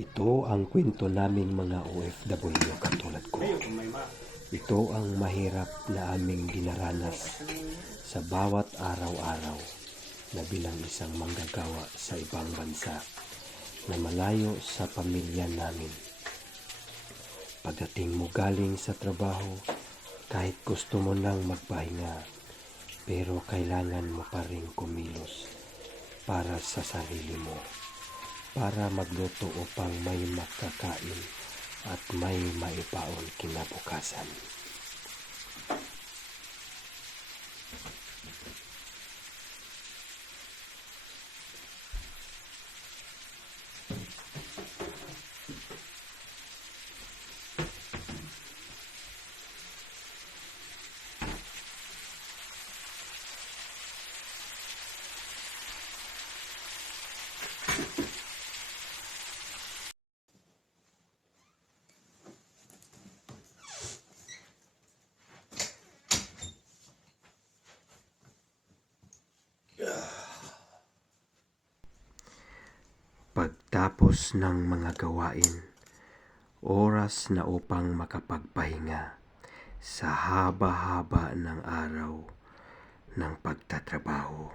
Ito ang kwento naming mga OFW katulad ko. Ito ang mahirap na aming dinaranas sa bawat araw-araw na bilang isang manggagawa sa ibang bansa na malayo sa pamilya namin. Pagdating mo galing sa trabaho, kahit gusto mo nang magpahinga, pero kailangan mo pa rin kumilos para sa sarili mo, para magluto upang may makakain at may maipaon kinabukasan. Pagtapos ng mga gawain, oras na upang makapagpahinga sa haba-haba ng araw ng pagtatrabaho.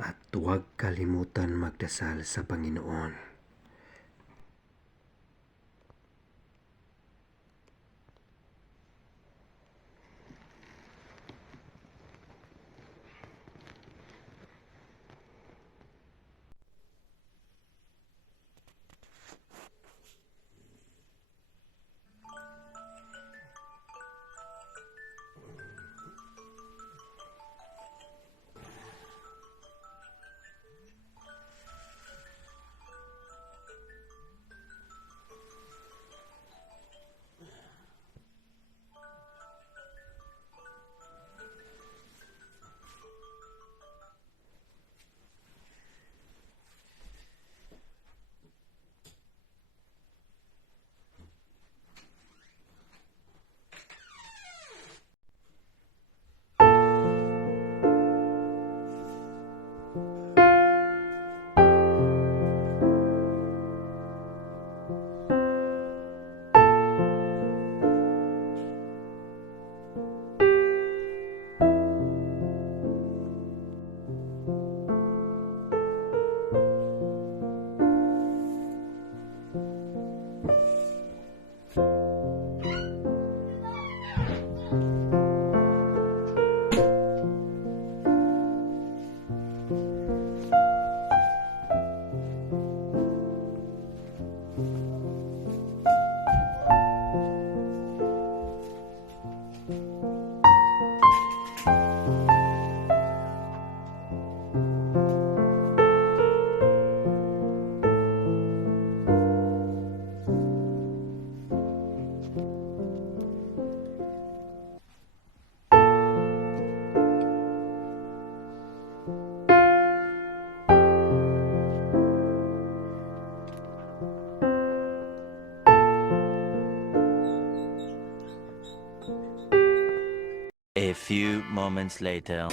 At huwag kalimutan magdasal sa Panginoon. A few moments later.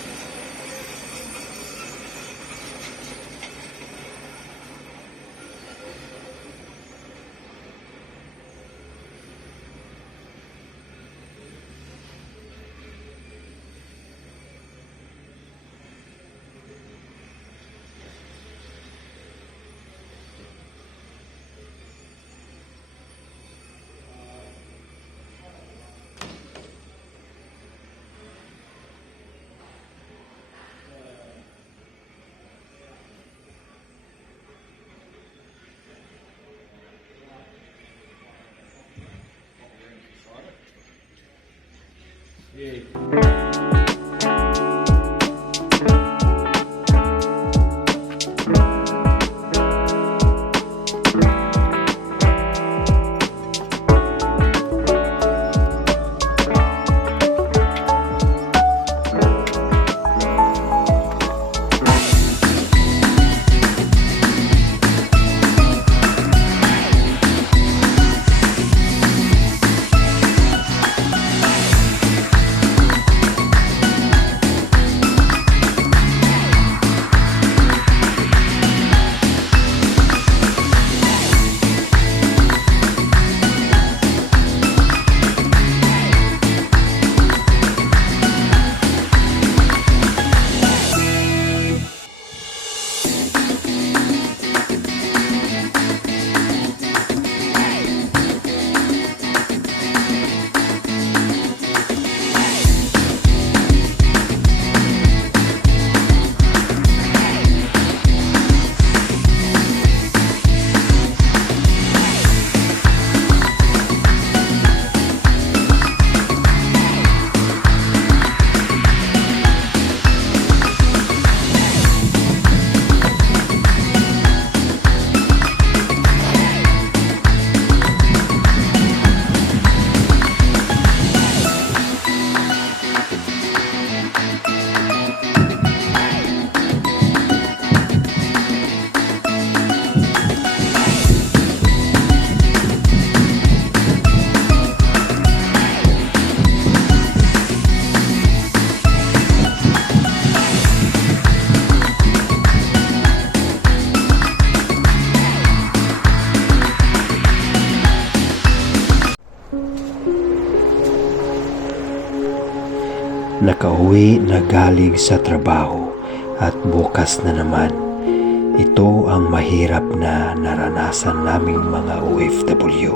nakauwi na galing sa trabaho at bukas na naman. Ito ang mahirap na naranasan naming mga OFW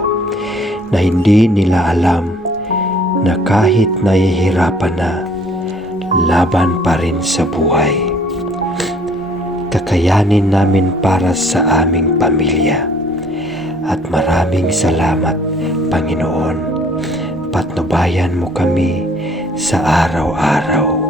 na hindi nila alam na kahit nahihirapan na, laban pa rin sa buhay. Kakayanin namin para sa aming pamilya. At maraming salamat, Panginoon. Patnubayan mo kami sa araw-araw.